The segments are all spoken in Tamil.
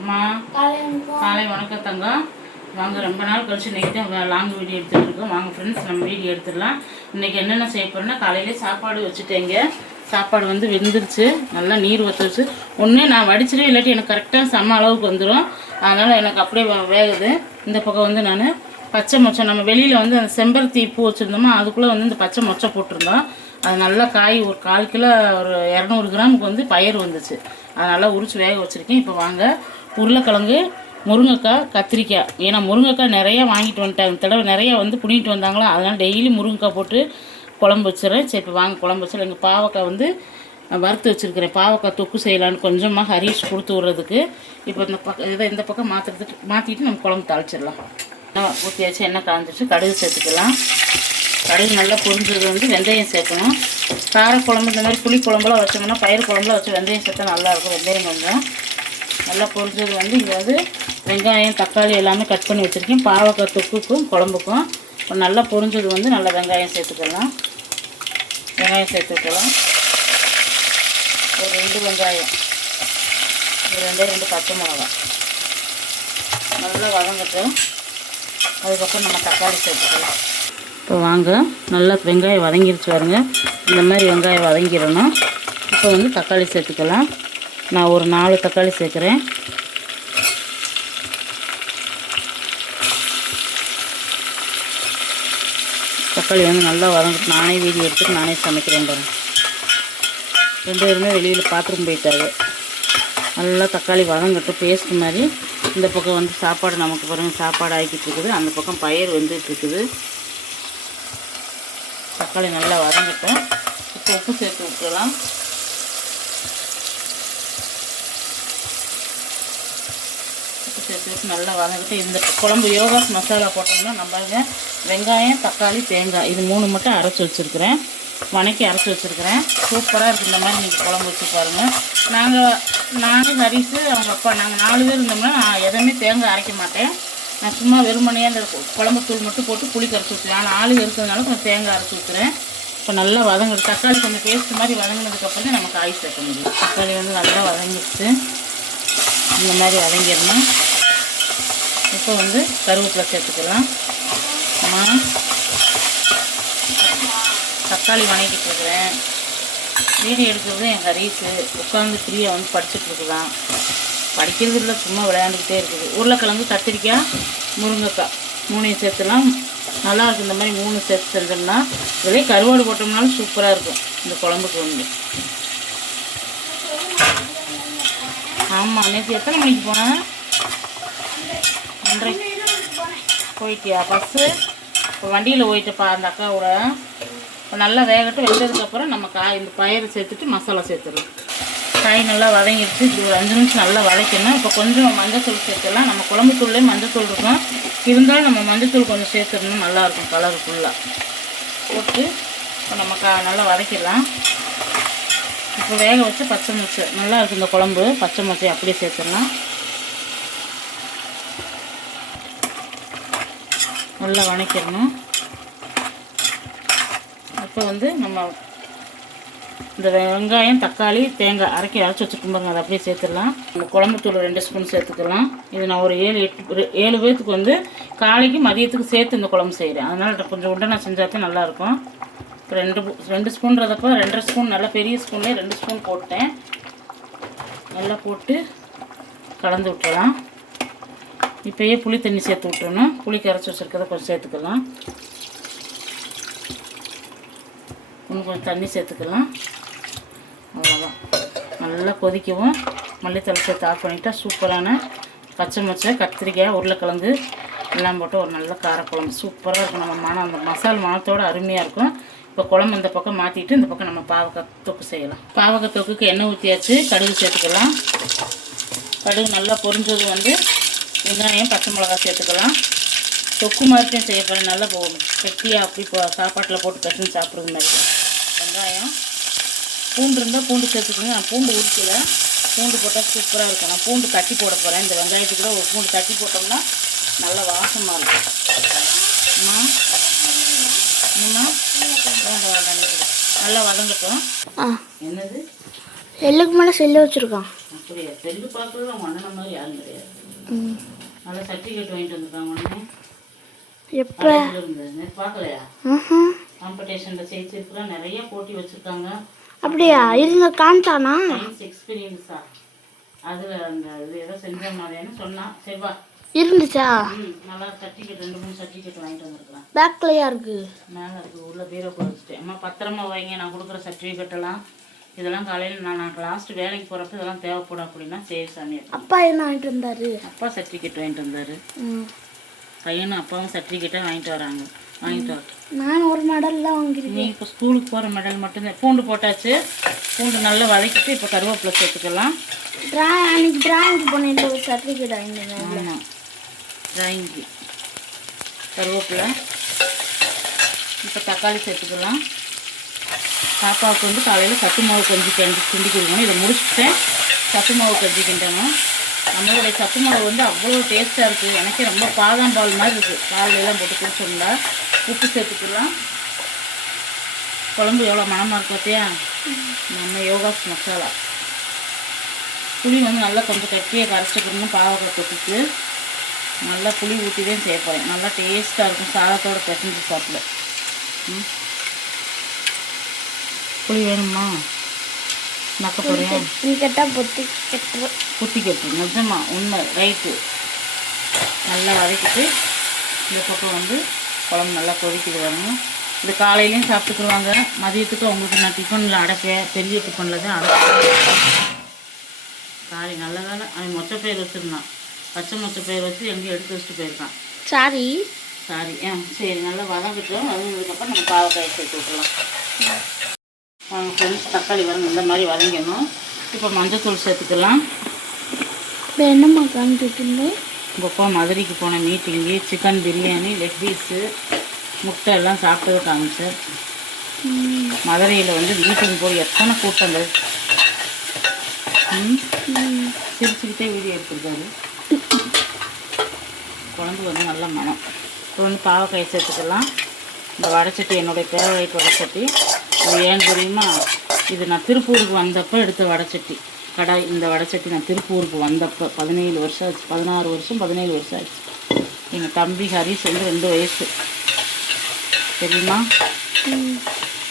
அம்மா காலை வணக்கம் தங்கம். வாங்க, ரொம்ப நாள் கழிச்சு இன்றைக்கி தான் லாங் வீடியோ எடுத்துகிட்டு இருக்கோம். வாங்க ஃப்ரெண்ட்ஸ், நம்ம வீடியோ எடுத்துடலாம். இன்றைக்கி என்னென்ன செய்ய போகிறோன்னா, காலையிலே சாப்பாடு வச்சுட்டேங்க. சாப்பாடு வந்து வெந்துருச்சு, நல்லா நீர் வத்துருச்சு. ஒன்று நான் வடிச்சிடும், இல்லாட்டி எனக்கு கரெக்டாக செம்ம அளவுக்கு வந்துடும். அதனால் எனக்கு அப்படியே வேகுது. இந்த பக்கம் வந்து நான் பச்சை மொச்சை, நம்ம வெளியில் வந்து அந்த செம்பருத்தி பூ வச்சுருந்தோமோ அதுக்குள்ளே வந்து இந்த பச்சை மொச்சை போட்டிருந்தோம். அது நல்லா காய் ஒரு 1/4 கிலோ ஒரு 200 கிராமுக்கு வந்து பயிர் வந்துச்சு. அதை நல்லா உரிச்சு வேக வச்சுருக்கேன். இப்போ வாங்க, உருளைக்கிழங்கு, முருங்கைக்காய், கத்திரிக்காய். ஏன்னா முருங்கைக்காய் நிறையா வாங்கிட்டு வந்துட்டாங்க. இந்த தடவை நிறையா வந்து புடிங்கிட்டு வந்தாங்களோ, அதனால் டெய்லி முருங்கைக்காய் போட்டு குழம்பு வச்சுறேன். சரி, இப்போ வாங்க குழம்பு வச்சுறேன். எங்கள் பாவக்காய் வந்து வறுத்து வச்சுருக்கிறேன். பாவக்காய் தொக்கு செய்யலான்னு கொஞ்சமாக ஹரிஷ் கொடுத்து விட்றதுக்கு. இப்போ இந்த பக்கம் மாற்றிட்டு நம்ம குழம்பு தாளிச்சிடலாம். ஊற்றியாச்சு, எண்ணெய் காய்ஞ்சிச்சு. கடுகு சேர்த்துக்கலாம். கடுகு நல்லா பொரிஞ்சது வந்து வெந்தயம் சேர்க்கணும். காரக்குழம்பு இந்த மாதிரி புளி குழம்புலாம் வச்சோம்னா, பயிர் குழம்புலாம் வச்சு வெந்தயம் சேர்த்தா நல்லாயிருக்கும். வெந்தயம் கொஞ்சம் நல்லா பொரிஞ்சது வந்து இங்கே வந்து வெங்காயம், தக்காளி எல்லாமே கட் பண்ணி வச்சுருக்கேன். பாவக்காய் தொக்குக்கும் குழம்புக்கும் நல்லா பொரிஞ்சது வந்து நல்லா வெங்காயம் சேர்த்துக்கலாம். வெங்காயம் சேர்த்து விட்டுலாம். ஒரு 2 வெங்காயம், 2 பச்சை மிளகாய் நல்லா வதங்கட்டும். அதுக்கப்புறம் நம்ம தக்காளி சேர்த்துக்கலாம். இப்போ வாங்க, நல்லா வெங்காயம் வதங்கிருச்சு பாருங்க. இந்த மாதிரி வெங்காயம் வதங்கிடணும். இப்போ வந்து தக்காளி சேர்த்துக்கலாம். நான் ஒரு 4 தக்காளி சேர்க்குறேன். தக்காளி வந்து நல்லா வதங்கிட்டு, நானே வீடியோ எடுத்துட்டு நானே சமைக்கிறேன் பாருங்க. 2 பேருமே வெளியில் பாத்ரூம் போயிட்டாங்க. நல்லா தக்காளி வதங்கட்டு பேஸ்ட் மாதிரி. இந்த பக்கம் வந்து சாப்பாடு நமக்கு பாருங்கள், சாப்பாடு ஆக்கிட்டு இருக்குது. அந்த பக்கம் பயிர் வந்துட்டு இருக்குது. தக்காளி நல்லா வதங்கட்டும். இப்போ உப்பு சேர்த்து விட்டுலாம். உப்பு சேர்த்து வச்சு நல்லா வதங்கிட்டு, இந்த குழம்பு யோகாஸ் மசாலா போட்டோம்னா நம்ம வெங்காயம், தக்காளி, தேங்காய் இது 3 மட்டும் அரைச்சி வச்சுருக்கிறேன். வணக்கி அரைச்சி வச்சுருக்கிறேன். சூப்பராக இருக்குது. இந்த மாதிரி நீங்கள் குழம்பு வச்சு பாருங்கள். நாங்கள் ஹரிசு, அவங்க அப்பா, நாங்கள் 4 பேர் இருந்தோம்னா நான் எதுவுமே தேங்காய் அரைக்க மாட்டேன். நான் சும்மா வெறுமனையாக அந்த குழம்பு தூள் மட்டும் போட்டு புளி கரைச்சி வச்சுருவேன். ஆனால் ஆளு இருக்கிறதுனால கொஞ்சம் தேங்காய் அரைச்சி ஊற்றுறேன். இப்போ நல்லா வதங்குது. தக்காளி கொஞ்சம் பேஸ்ட் மாதிரி வதங்கினதுக்கப்புறம் நம்ம காய் சேர்க்க முடியும். தக்காளி வந்து நல்லா வதங்கிடுச்சு. இந்த மாதிரி வதங்கிடணும். இப்போ வந்து கருவேப்பிலை சேர்த்துக்கலாம். தக்காளி வதக்கிட்டு இருக்கிறேன். வீடியோ எடுக்கிறது என் ஹரிசு உட்காந்து ஃப்ரீயாக வந்து படிச்சுட்டு இருக்குதான். படிக்கிறது இல்லை, சும்மா விளையாண்டுக்கிட்டே இருக்குது. உருளைக்கிழங்கு, கத்திரிக்காய், முருங்கைக்காய் 3 சேர்த்துலாம். நல்லாயிருக்கும். இந்த மாதிரி 3 சேர்த்து செஞ்சோம்னா, இதிலே கருவாடு போட்டோம்னாலும் சூப்பராக இருக்கும் இந்த குழம்புக்கு வந்து. ஆமாம், நேற்று எத்தனை மணிக்கு போனேன்? 1:30 போயிட்டியா பஸ்ஸு? இப்போ வண்டியில் போயிட்டுப்பா அந்த அக்காவோட. இப்போ நல்லா வேகட்டும். வெந்ததுக்கப்புறம் நம்ம இந்த பயிரை சேர்த்துட்டு மசாலா சேர்த்துடலாம். காய் நல்லா வதங்கிடுச்சு. இது ஒரு 5 நிமிஷம் நல்லா வதக்கணும். இப்போ கொஞ்சம் மஞ்சத்தூள் சேர்த்துடலாம். நம்ம குழம்பு தூள்லேயே மஞ்சத்தூள் இருக்கும், இருந்தாலும் நம்ம மஞ்சத்தூள் கொஞ்சம் சேர்த்துடணும். நல்லாயிருக்கும் கலர் ஃபுல்லாக போட்டு. இப்போ நம்ம நல்லா வதக்கிடலாம். இப்போ வேக வச்சு பச்சை மொச்சை நல்லா இருக்குது இந்த குழம்பு. பச்சை மொச்சை அப்படியே சேர்த்துடலாம். நல்லா வதக்கிடணும். இப்போ வந்து நம்ம இந்த வெங்காயம், தக்காளி, தேங்காய் அரைச்சி வச்சுருக்கோம் பாருங்க, அதை அப்படியே சேர்த்துடலாம். இந்த குழம்பு தூள் 2 ஸ்பூன் சேர்த்துக்கலாம். இது நான் ஒரு 7 பேர்த்துக்கு வந்து காலைக்கு மதியத்துக்கு சேர்த்து இந்த குழம்பு செய்கிறேன். அதனால் கொஞ்சம் உடனே செஞ்சாதான் நல்லாயிருக்கும். இப்போ 2 ஸ்பூன்றதப்போ 2.5 ஸ்பூன் நல்லா பெரிய ஸ்பூன்லேயே 2 ஸ்பூன் போட்டேன். நல்லா போட்டு கலந்து விட்டுலாம். இப்போயே புளி தண்ணி சேர்த்து விட்டுறணும். புளி கரைச்சி வச்சுருக்கதை கொஞ்சம் சேர்த்துக்கலாம். இன்னும் கொஞ்சம் தண்ணி சேர்த்துக்கலாம். அவ்வளோதான். நல்லா கொதிக்கவும் மல்லித்தலை சேர்த்து ஆஃப் பண்ணிவிட்டா சூப்பரான பச்சை மொச்சை, கத்திரிக்காய், உருளைக்கிழங்கு எல்லாம் போட்டு ஒரு நல்ல காரக்குழம்பு சூப்பராக இருக்கும். நம்ம அந்த மசாலா மணத்தோடு அருமையாக இருக்கும். இப்போ குழம்பு இந்த பக்கம் மாற்றிட்டு இந்த பக்கம் நம்ம பாவக்காய் தொக்கு செய்யலாம். பாவக்காய் தொக்குக்கு எண்ணெய் ஊற்றியாச்சு. கடுகு சேர்த்துக்கலாம். கடுகு நல்லா பொரிஞ்சது வந்து வெங்காயம், பச்சை மிளகாய் சேர்த்துக்கலாம். தொக்கு மாதிரியும் செய்ய போகிறேன். நல்லா போகணும் கெட்டியாக அப்படி சாப்பாட்டில் போட்டு கட்டி சாப்பிட்றது மாதிரி. வெங்காயம், பூண்டு இருந்தால் பூண்டு சேர்த்துக்கோங்க. நான் பூண்டு உரிக்கல. பூண்டு போட்டால் சூப்பராக இருக்கும். நான் பூண்டு தட்டி போட போகிறேன். இந்த வெங்காயத்துக்கு கூட ஒரு பூண்டு தட்டி போட்டோம்னா நல்லா வாசமாக இருக்கும். வேண்டாம் நல்லா வதங்கட்டும். என்னது செல்லுக்கு மேலே செல்லு வச்சுருக்கான். அப்படியா? செல்லு பார்க்குறது அவங்க அண்ணன மாதிரி யாரும் கிடையாது. நல்லா சர்டிஃபிகேட் வாங்கிட்டு வந்திருக்காங்க ஒன்று. எப்போ இருந்தது பார்க்கலையா? காம்படிஷனில் ஜெயிச்சிருக்குலாம், நிறைய போட்டி வச்சுருக்காங்க. அப்படியா? இருந்த காமிச்சானா? சயின்ஸ் எக்ஸ்பீரியன்ஸா அதில் அந்த இது ஏதோ செஞ்ச மாதிரின்னு சொன்னான். சரிவா இருந்துச்சா? நல்லா சர்டிஃபிகேட் 2-3 சர்டிஃபிகேட் வாங்கிட்டு வந்திருக்கலாம். பேக்லையா இருக்கு? மேலே இருக்குது. உள்ள பீரோ போட வச்சுட்டேன். அம்மா பத்திரமா வைங்க, நான் கொடுக்குற சர்டிஃபிகேட்டெல்லாம். இதெல்லாம் காலையில் நான் லாஸ்ட் வேலைக்கு போகிறப்ப இதெல்லாம் தேவைப்படும் அப்படின்னா சரி சாமி. அப்பா என்ன வாங்கிட்டு வந்தாரு? அப்பா சர்டிஃபிகேட் வாங்கிட்டு வந்தார். பையனும் அப்பாவும் சர்டிஃபிகேட்டாக வாங்கிட்டு வராங்க. வாங்கிட்டு வரட்டும். நான் ஒரு மெடல் தான் வாங்கிருக்கேன். நீ இப்போ ஸ்கூலுக்கு போகிற மெடல் மட்டும்தான். பூண்டு போட்டாச்சு. பூண்டு நல்லா வதக்கிட்டு இப்போ கருவேப்பிலை சேர்த்துக்கலாம். அன்னைக்கு டிராயிங் போனேன், ஒரு சர்டிஃபிகேட் வாங்கிட்டேன். ஆமாம், டிராயிங்க்கு கருவேப்பிலை. இப்போ தக்காளி சேர்த்துக்கலாம். பாப்பாவுக்கு வந்து காலையில் சத்து மாவு கஞ்சி கிண்டி கொடுக்கணும். இதை முடிச்சுட்டேன். சத்து மாவு கஞ்சி கிண்டணும். நம்மளுடைய சத்து மாவு வந்து அவ்வளோ டேஸ்ட்டாக இருக்குது. எனக்கே ரொம்ப பாதாம் பால் மாதிரி இருக்குது. பாலெல்லாம் போட்டு குடிச்சோம்னா. உப்பு சேர்த்துக்கலாம். குழம்பு எவ்வளோ மணமாக இருக்கு பார்த்தியா? நம்ம யோகாஸ் மசாலா. புளி வந்து நல்லா கொஞ்சம் கட்டியை கரைச்சிக்கணும். பாவக்காய் தொட்டுக்கு நல்லா புளி ஊற்றி தான் செய்ய போகிறேன். நல்லா டேஸ்ட்டாக இருக்கும். சாதத்தோடு பிசைஞ்சு சாப்பிட. புளி வேணுமா? நக்க போகிறேன். கேட்டால் புத்தி கட்டு நிஜமா உண்மை ரைட்டு. நல்லா வதக்கிட்டு இந்த பக்கம் வந்து குழம்பு நல்லா கொதிக்கிது வரணும். இது காலையிலையும் சாப்பிட்டுக்குருவாங்க. மதியத்துக்கு அவங்களுக்கு நான் டிஃபனில் அடைப்பேன். பெரிய டிஃபனில் தான் அடைப்பேன். சாரி, நல்ல வேலை அவன் மொச்சப்பயிர் வச்சுருந்தான். பச்சை மொச்சப்பயிர் வச்சு எங்கேயும் எடுத்து வச்சுட்டு போயிருக்கான். சாரி. சரி, நல்லா வதங்கிட்டோம். வதங்கினதுக்கப்புறம் நம்ம பாவக்காயை சேர்த்து விட்டுலாம். ஃப்ரெண்ட்ஸ், தக்காளி வரணும் இந்த மாதிரி வதங்கணும். இப்போ மஞ்சத்தூள் சேர்த்துக்கலாம். இப்போ என்னம்மா காமிச்சிருந்தேன்? உங்கள் அப்பா மதுரைக்கு போன மீட்டிங்கு, சிக்கன் பிரியாணி, லெக் பீஸு, முட்டை எல்லாம் சாப்பிட்டது காமிச்சார். மதுரையில் வந்து மீட்டிங் போய் எத்தனை கூட்டங்கள். சிரிச்சுக்கிட்டே வீடியோ எடுத்துருக்காரு. குழம்பு வந்து நல்ல மனம். இப்போ வந்து பாவக்காயை சேர்த்துக்கலாம். இந்த வடைச்சட்டி என்னுடைய ஃபேவரைட் வடைச்சட்டி. அது ஏன் தெரியுமா? இது நான் திருப்பூருக்கு வந்தப்போ எடுத்த வடைச்சட்டி கடாய். இந்த வடைச்சட்டி நான் திருப்பூருக்கு வந்தப்போ 17 வருஷம் ஆச்சு. 16 வருஷம் 17 வருஷம் ஆச்சு. எங்கள் தம்பி ஹரிஷ் வந்து 2 வயசு தெரியுமா?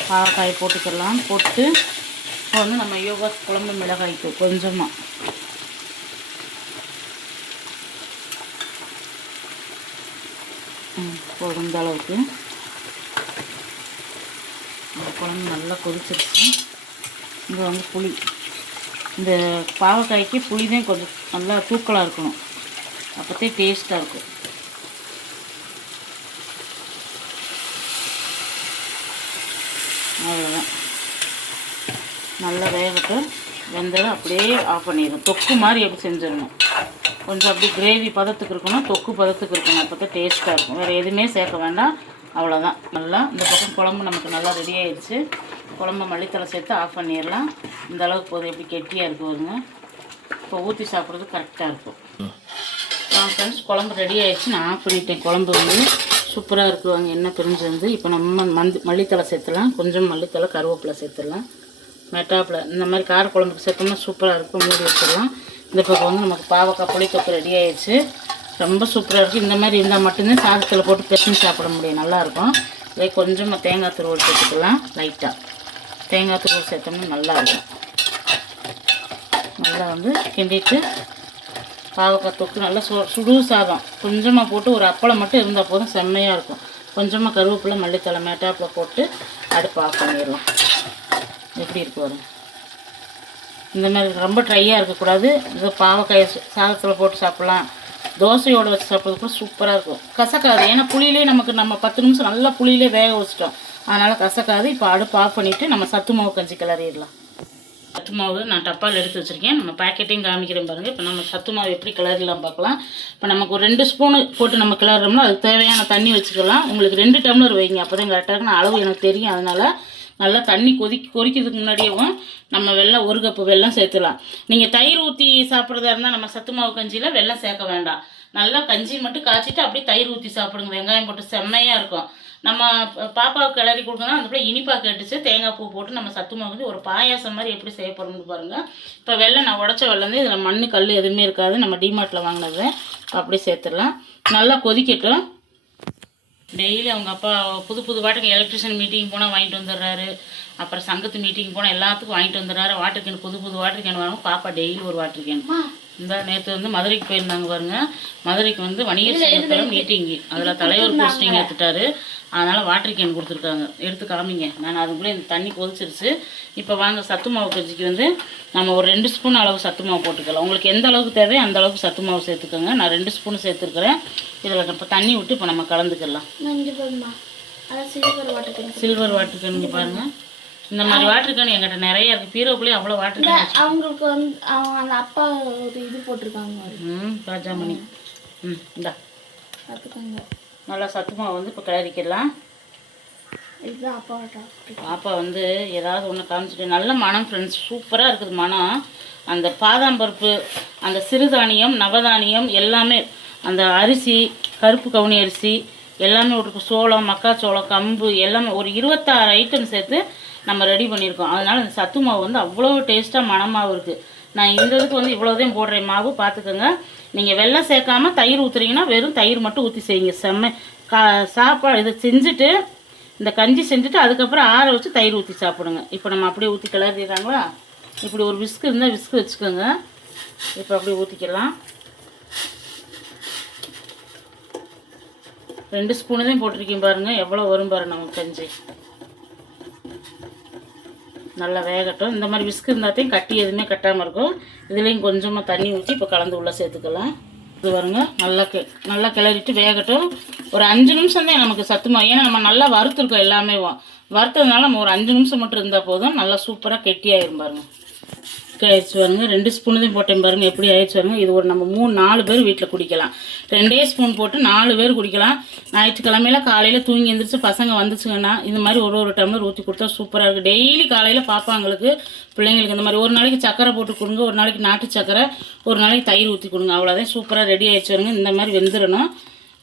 பாவக்காயை போட்டுக்கலாம். போட்டு இப்போ வந்து நம்ம யோகா குழம்பு மிளகாய்க்கு கொஞ்சமாக போடும். இந்த அளவுக்கு இந்த குழம்பு நல்லா கொதிச்சிருச்சு. இங்கே வந்து புளி, இந்த பாவக்காய்க்கு புளி தான் கொஞ்சம் நல்லா தூக்கலாக இருக்கணும். அப்போத்தே டேஸ்ட்டாக இருக்கும். அவ்வளோதான். நல்லா வேகட்டும். வெந்ததும் அப்படியே ஆஃப் பண்ணிடணும். தொக்கு மாதிரி எப்படி செஞ்சிடணும். கொஞ்சம் அப்படி கிரேவி பதத்துக்கு இருக்கணும், தொக்கு பதத்துக்கு இருக்கணும். அப்போ தான் டேஸ்ட்டாக இருக்கும். வேறு எதுவுமே சேர்க்க வேண்டாம். அவ்வளோதான். நல்லா இந்த பக்கம் குழம்பு நமக்கு நல்லா ரெடி ஆகிடுச்சு. குழம்பு மல்லித்தலை சேர்த்து ஆஃப் பண்ணிடலாம். இந்த அளவுக்கு போதும். எப்படி கெட்டியாக இருக்குது வருங்க. இப்போ ஊற்றி சாப்பிட்றது கரெக்டாக இருக்கும். ஃப்ரெண்ட்ஸ், குழம்பு ரெடி ஆகிடுச்சு. நான் ஆஃப் பண்ணிட்டேன். குழம்பு வந்து சூப்பராக இருக்குவாங்க. எண்ணெய் பிரிஞ்சு வந்து இப்போ நம்ம மல்லித்தலை சேர்த்துலாம். கொஞ்சம் மல்லித்தலை கருவேப்பிலை சேர்த்துடலாம். மெட்டாப்பில் இந்த மாதிரி கார குழம்புக்கு சேர்த்தோம்னா சூப்பராக இருக்கும். மூடி வச்சிடலாம். இந்த பக்கம் வந்து நமக்கு பாவக்காய் புளித்தொக்கு ரெடி ஆகிடுச்சு. ரொம்ப சூப்பராக இருக்குது. இந்த மாதிரி இருந்தால் மட்டும்தான் சாதத்தில் போட்டு பிசைஞ்சு சாப்பிட முடியும். நல்லாயிருக்கும். அதே கொஞ்சமாக தேங்காய் துருவல் சேர்த்துக்கலாம். லைட்டாக தேங்காய் துருவல் சேர்த்தோம்னா நல்லாயிருக்கும். நல்லா வந்து கிண்டிட்டு பாவக்காய் தொக்கு நல்லா சுடு சாதம் கொஞ்சமாக போட்டு ஒரு அப்பளம் மட்டும் இருந்தால் போதும். செம்மையாக இருக்கும். கொஞ்சமாக கருவேப்பிலை மல்லித்தலை மேட்டாப்பில் போட்டு அடுப்பு ஆஃப் பண்ணிடலாம். எப்படி இருக்கு வரும். இந்த மாதிரி ரொம்ப ட்ரையாக இருக்கக்கூடாது. இந்த பாவக்காயை சாதத்தில் போட்டு சாப்பிட்லாம். தோசையோடு வச்சு சாப்பிட்றது கூட சூப்பராக இருக்கும். கசக்காது. ஏன்னா புளியிலே நம்ம 10 நிமிஷம் நல்லா புளியிலே வேக வச்சிட்டோம். அதனால் கசக்காது. இப்போ அடுப்பு ஆஃப் பண்ணிவிட்டு நம்ம சத்து மாவு கஞ்சி கிளறிடலாம். சத்து மாவு நான் டப்பாவில் எடுத்து வச்சுருக்கேன். நம்ம பேக்கெட்டையும் காமிக்கிறேன் பாருங்கள். இப்போ நம்ம சத்து மாவு எப்படி கிளறிலாம் பார்க்கலாம். இப்போ நமக்கு ஒரு 2 ஸ்பூனு போட்டு நம்ம கிளறோம்னா அதுக்கு தேவையான தண்ணி வச்சுக்கலாம். உங்களுக்கு 2 டம்ளர் வைங்க. அப்போ தான் கரெக்டாக இருக்கும். அளவு எனக்கு தெரியும். அதனால் நல்லா தண்ணி கொதிக்கிறதுக்கு முன்னாடியேவும் நம்ம வெல்லம் 1 கப்பு வெல்லம் சேர்த்துலாம். நீங்கள் தயிர் ஊற்றி சாப்பிட்றதா இருந்தால் நம்ம சத்து மாவு கஞ்சியில் வெல்லம் சேர்க்க வேண்டாம். நல்லா கஞ்சி மட்டும் காய்ச்சிட்டு அப்படியே தயிர் ஊற்றி சாப்பிடுங்க. வெங்காயம் போட்டு செம்மையாக இருக்கும். நம்ம பாப்பாவுக்கு கிளறி கொடுக்கணும். அந்த பிள்ளை இனிப்பாக கேட்டுச்சு. தேங்காய் பூ போட்டு நம்ம சத்து மாவு வந்து ஒரு பாயாசம் மாதிரி எப்படி செய்ய போகிறோம்னு பாருங்கள். இப்போ வெள்ளம் நான் உடச்ச வெள்ளம் வந்து இதில் மண் கல் எதுவுமே இருக்காது. நம்ம டிமார்ட்டில் வாங்கினது அப்படியே சேர்த்துடலாம். நல்லா கொதிக்கட்டும். டெய்லி அவங்க அப்பா புது வாட்டுக்கு எலக்ட்ரிஷியன் மீட்டிங் போனால் வாங்கிட்டு வந்துடுறாரு. அப்புறம் சங்கத்து மீட்டிங் போனால் எல்லாத்துக்கும் வாங்கிட்டு வந்துடுறாரு. வாட்டர் கேன் புது வாட்டர் கேன் வாங்க. பாப்பா டெய்லி ஒரு வாட்டர் கேன். இந்த நேற்று வந்து மதுரைக்கு போயிருந்தாங்க பாருங்க. மதுரைக்கு வந்து வணிகர் சங்கத்தில் மீட்டிங்கு, அதில் தலைவர் போஸ்டிங் எடுத்துட்டாரு. அதனால் வாட்டர் கேன் கொடுத்துருக்காங்க. எடுத்து காமிங்க. நான் அதுக்குள்ளே இந்த தண்ணி கொதிச்சிருச்சு. இப்போ வாங்க சத்து மாவு கஞ்சிக்கு வந்து நம்ம ஒரு 2 ஸ்பூன் அளவு சத்து மாவு போட்டுக்கலாம். உங்களுக்கு எந்த அளவுக்கு தேவையோ அந்த அளவுக்கு சத்து மாவு சேர்த்துக்கோங்க. நான் 2 ஸ்பூன் சேர்த்துருக்குறேன். இதில் இப்போ தண்ணி விட்டு இப்போ நம்ம கலந்துக்கலாம். சில்வர் வாட்டர் கேன் இங்கே பாருங்கள். இந்த மாதிரி வாட்டர் கேன் என்கிட்ட நிறைய இருக்குது. பீரோக்குள்ளேயே அவ்வளோ வாட்டர் கேன். அவங்களுக்கு வந்து அந்த அப்பா ஒரு இது போட்டிருக்காங்க. ராஜாமணி. இந்தா பார்த்துக்கோங்க. நல்லா சத்து மாவு வந்து இப்போ கிளறிக்கலாம். இதுதான் பாப்பா வந்து ஏதாவது ஒன்று காமிச்சிட்டு நல்ல மனம் ஃப்ரெண்ட்ஸ். சூப்பராக இருக்குது மனம். அந்த பாதாம் பருப்பு, அந்த சிறுதானியம், நவதானியம் எல்லாமே, அந்த அரிசி, கருப்பு கவுனி அரிசி எல்லாமே ஒரு சோளம், மக்காச்சோளம், கம்பு எல்லாமே ஒரு 26 ஐட்டம் சேர்த்து நம்ம ரெடி பண்ணியிருக்கோம். அதனால் இந்த சத்து மாவு வந்து அவ்வளோ டேஸ்ட்டாக மணமாகவும் இருக்குது. நான் இந்த இதுக்கு வந்து இவ்வளோதையும் போடுறேன் மாவு. பார்த்துக்கோங்க. நீங்கள் வெல்லம் சேர்க்காம தயிர் ஊற்றுறீங்கன்னா வெறும் தயிர் மட்டும் ஊற்றி செய்யுங்க. செம்ம சாப்பாடு இதை செஞ்சுட்டு இந்த கஞ்சி செஞ்சுட்டு அதுக்கப்புறம் ஆற வச்சு தயிர் ஊற்றி சாப்பிடுங்க. இப்போ நம்ம அப்படியே ஊற்றி கிளறிடுறாங்களா. இப்படி ஒரு விஸ்கு இருந்தால் விஸ்கு வச்சுக்கோங்க. இப்போ அப்படியே ஊற்றிக்கலாம். 2 ஸ்பூனு தான் போட்டிருக்கேன் பாருங்கள். எவ்வளோ வரும் பாருங்க நமக்கு கஞ்சி. நல்லா வேகட்டும். இந்த மாதிரி விஸ்கு இருந்தாத்தையும் கட்டி எதுவுமே கட்டாமல் இருக்கும். இதுலேயும் கொஞ்சமாக தண்ணி ஊற்றி இப்போ கலந்து உள்ளே சேர்த்துக்கலாம். இது பாருங்க. நல்லா கிளறிட்டு வேகட்டும். ஒரு 5 நிமிஷம் தான் நமக்கு சத்து மாவு. ஏன்னா நம்ம நல்லா வறுத்துருக்கோம். எல்லாமே வறுத்ததுனால நம்ம ஒரு 5 நிமிஷம் மட்டும் இருந்தால் போதும். நல்லா சூப்பராக கெட்டியாயிரும் பாருங்க. ஆயிடுச்சு பாருங்க. 2 ஸ்பூனு தான் போட்டேன் பாருங்க. எப்படி ஆயிடுச்சு பாருங்க. இது ஒரு நம்ம 3-4 பேர் வீட்டில் குடிக்கலாம். 2 ஸ்பூன் போட்டு 4 பேர் குடிக்கலாம். ஞாயிற்றுக்கிழமையில காலையில் தூங்கி எழுந்திரிச்சு பசங்க வந்துச்சுங்கன்னா இந்த மாதிரி ஒரு டம்ளர் ஊற்றி கொடுத்தா சூப்பராக இருக்குது. டெய்லி காலையில் பாப்பாங்களுக்கு பிள்ளைங்களுக்கு இந்த மாதிரி ஒரு நாளைக்கு சக்கரை போட்டு கொடுங்க, ஒரு நாளைக்கு நாட்டு சக்கரை, ஒரு நாளைக்கு தயிர் ஊற்றி கொடுங்க. அவ்வளோதான். சூப்பராக ரெடி ஆயிடுச்சு பாருங்க. இந்த மாதிரி வெந்துடணும்.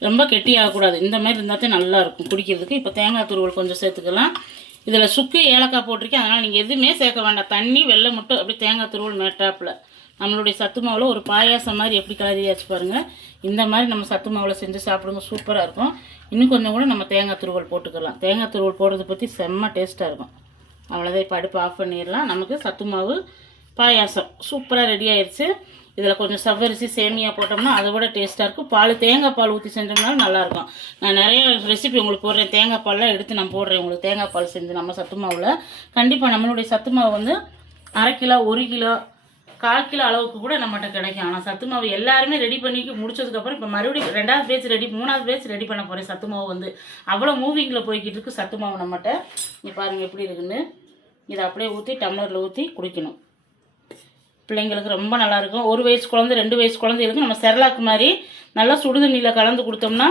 ரொம்ப கெட்டி ஆகக்கூடாது. இந்த மாதிரி இருந்தால் நல்லாயிருக்கும் குடிக்கிறதுக்கு. இப்போ தேங்காய் துருவல் கொஞ்சம் சேர்த்துக்கலாம். இதில் சுக்கு ஏலக்காய் போட்டிருக்கேன். அதனால் நீங்கள் எதுவுமே சேர்க்க வேண்டாம். தண்ணி வெல்லம் மட்டும் அப்படியே தேங்காய் துருவல் மேட்டாப்பில் நம்மளுடைய சத்து மாவில் ஒரு பாயாசம் மாதிரி எப்படி கிளறியாச்சு பாருங்கள். இந்த மாதிரி நம்ம சத்து மாவில் செஞ்சு சாப்பிடுங்க. சூப்பராக இருக்கும். இன்னும் கொஞ்சம் கூட நம்ம தேங்காய் துருவல் போட்டுக்கலாம். தேங்காய் துருவல் போடுறதை பற்றி செம்ம டேஸ்ட்டாக இருக்கும். அவ்வளோதான். இப்போ அடுப்பு ஆஃப் பண்ணிடலாம். நமக்கு சத்து மாவு பாயாசம் சூப்பராக ரெடி ஆயிடுச்சு. இதில் கொஞ்சம் சவ்வரிசி சேமியா போட்டோம்னா அதை விட டேஸ்ட்டாக இருக்கும். தேங்காய் பால் ஊற்றி செஞ்சோம்னாலும் நல்லாயிருக்கும். நான் நிறைய ரெசிபி உங்களுக்கு போடுறேன். தேங்காய் பால்லாம் எடுத்து நான் போடுறேன் உங்களுக்கு. தேங்காய் பால் செஞ்சு நம்ம சத்து மாவில் கண்டிப்பாக நம்மளுடைய சத்து மாவு வந்து 1/2 கிலோ, 1 கிலோ, 1/4 கிலோ அளவுக்கு கூட நம்மகிட்ட கிடைக்கும். ஆனால் சத்து மாவு எல்லாருமே ரெடி பண்ணி முடிச்சதுக்கப்புறம் இப்போ மறுபடியும் 2வது பேட்ச் ரெடி 3வது பேட்ச் ரெடி பண்ண போகிறேன். சத்து மாவு வந்து அவ்வளோ மூவிங்கில் போய்கிட்டு இருக்குது சத்து மாவு நம்மகிட்ட. இங்கே பாருங்கள் எப்படி இருக்குன்னு. இதை அப்படியே ஊற்றி டம்ளரில் ஊற்றி குடிக்கணும். பிள்ளைங்களுக்கு ரொம்ப நல்லாயிருக்கும். 1 வயசு குழந்தை, 2 வயசு குழந்தைகளுக்கு நம்ம செர்லாக் மாதிரி நல்லா சுடுதண்ணியில் கலந்து கொடுத்தோம்னா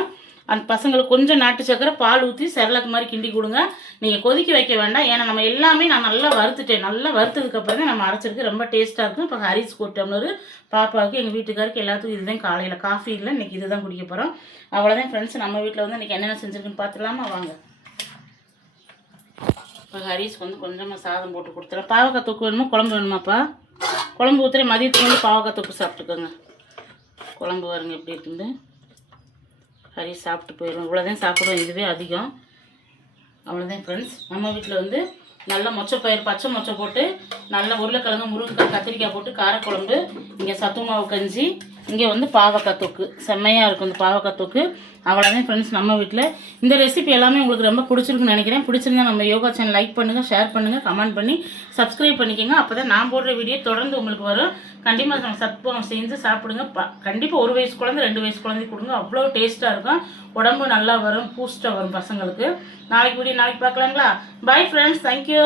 அந்த பசங்களுக்கு கொஞ்சம் நாட்டு சக்கரை பால் ஊற்றி செர்லாக் மாதிரி கிண்டி கொடுங்க. நீங்கள் கொதிக்க வைக்க வேண்டாம். ஏன்னா நம்ம எல்லாமே நான் நல்லா வறுத்துட்டேன். நல்லா வறுத்ததுக்கப்புறம் தான் நம்ம அரைச்சிருக்கு. ரொம்ப டேஸ்ட்டாக இருக்கும். இப்போ ஹரிஸ்க்கு 1 டம்ளர், பாப்பாவுக்கு, எங்கள் வீட்டுக்காருக்கு எல்லாத்துக்கும் இதுதான் காலையில். காஃபி இல்லை, இன்றைக்கி இது தான் குடிக்க போகிறோம். அவ்வளோதான் ஃப்ரெண்ட்ஸ். நம்ம வீட்டில் வந்து இன்றைக்கி என்னென்ன செஞ்சுருக்குன்னு பார்த்துலாமா வாங்க. இப்போ ஹரிஸ்க்கு வந்து கொஞ்சமாக சாதம் போட்டு கொடுத்துறேன். பாவக்காய் தொக்கு வேணுமா குழம்பு வேணுமாப்பா? குழம்பு ஊற்றுறேன். மதியத்துக்கு வந்து பாவக்காய் தொக்கு சாப்பிட்டுக்கோங்க. குழம்பு பாருங்க எப்படி இருக்குது. ஹரி சாப்பிட்டு போயிடும். இவ்வளோதான் சாப்பிடுவோம். இதுவே அதிகம். அவ்வளோதான் ஃப்ரெண்ட்ஸ். நம்ம வீட்டில் வந்து நல்ல மொச்சப்பயிர் பச்சை மொச்சை போட்டு நல்ல உருளைக்கிழங்கு, முருங்கைக்காய், கத்திரிக்காய் போட்டு காரக்குழம்பு, இங்கே சத்து மாவு கஞ்சி, இங்கே வந்து பாவக்காய் தொக்கு. செம்மையாக இருக்கும் இந்த பாவக்காய் தொக்கு. அவ்வளோதான் ஃப்ரெண்ட்ஸ் நம்ம வீட்டில். இந்த ரெசிபி எல்லாமே உங்களுக்கு ரொம்ப பிடிச்சிருக்குன்னு நினைக்கிறேன். பிடிச்சிருந்தா நம்ம யோகா சேனல் லைக் பண்ணுங்கள், ஷேர் பண்ணுங்கள், கமெண்ட் பண்ணி சப்ஸ்கிரைப் பண்ணிக்கோங்க. அப்போ தான் நான் போடுற வீடியோ தொடர்ந்து உங்களுக்கு வரும். கண்டிப்பாக நம்ம சத்துமாவு செஞ்சு சாப்பிடுங்க. கண்டிப்பாக 1 வயசு குழந்தை, 2 வயசு குழந்தை கொடுங்க. அவ்வளோ டேஸ்ட்டாக இருக்கும். உடம்பு நல்லா வரும், பூஸ்ட்டாக வரும் பசங்களுக்கு. நாளைக்கு வீடியோ நாளைக்கு பார்க்கலாங்களா? Bye friends. தேங்க்யூ.